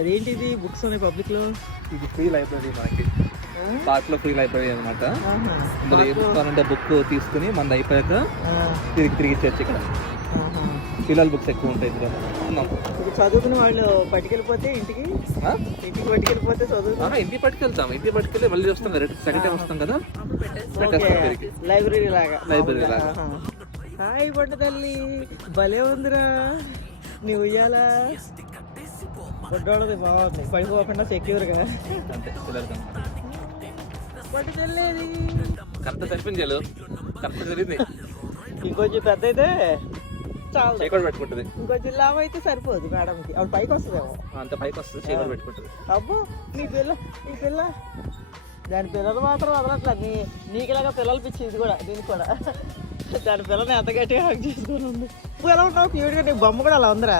అదేంటిది బుక్స్ ఉన్నాయి పబ్లిక్ లో? ఇది ఫ్రీ లైబ్రరీ మనకి, పార్క్ లో ఫ్రీ లైబ్రరీ అనమాట. ఇందులో ఏ బుక్ కావాలంటే బుక్ తీసుకుని మనది అయిపోయాక తిరిగి ఇచ్చేచ్చు. ఇక్కడ పిల్లల బుక్స్ ఎక్కువ ఉంటాయి ఇందులో. చదువుకుని వాళ్ళు పట్టుకెళ్ళిపోతే ఇంటికి పట్టుకెళ్ళిపోతే చదువు ఇంటికి పట్టుకెళ్ళి మళ్ళీ వస్తాం కదా, సెకండ్ టైం వస్తాం కదా, లైబ్రరీ లాగా. హాయ్ పంట తల్లి, భలే ఉందిరా నీ ఉయ్యాల. పొట్టోళ్ళది బాగుంది, పడిపోకుండా సెక్యూర్ గా. పట్టుకెళ్ళేది కరెక్ట్ సరిపోయింది, కరెక్ట్ జరిగింది. ఇంకొంచెం పెద్ద అయితే చాలా పెట్టుకుంటుంది, ఇంకొంచెం లాభ అయితే సరిపోదు మేడంకి. అప్పుడు పైకి వస్తుందేమో, అంత పైకి వస్తుంది, చీకటి పెట్టుకుంటుంది. అబ్బో నీ పిల్ల దాని పిల్లలు మాత్రం వదలట్లేదు. నీకులాగా పిల్లలు పిచ్చి ఇది కూడా, దీనికి కూడా. దాని పిల్లని ఎంత గట్టిగా హక్ చేసుకుని ఉంది. నువ్వు ఎలా ఉంటావు క్యూట్గా, నీ బొమ్మ కూడా అలా ఉందిరా.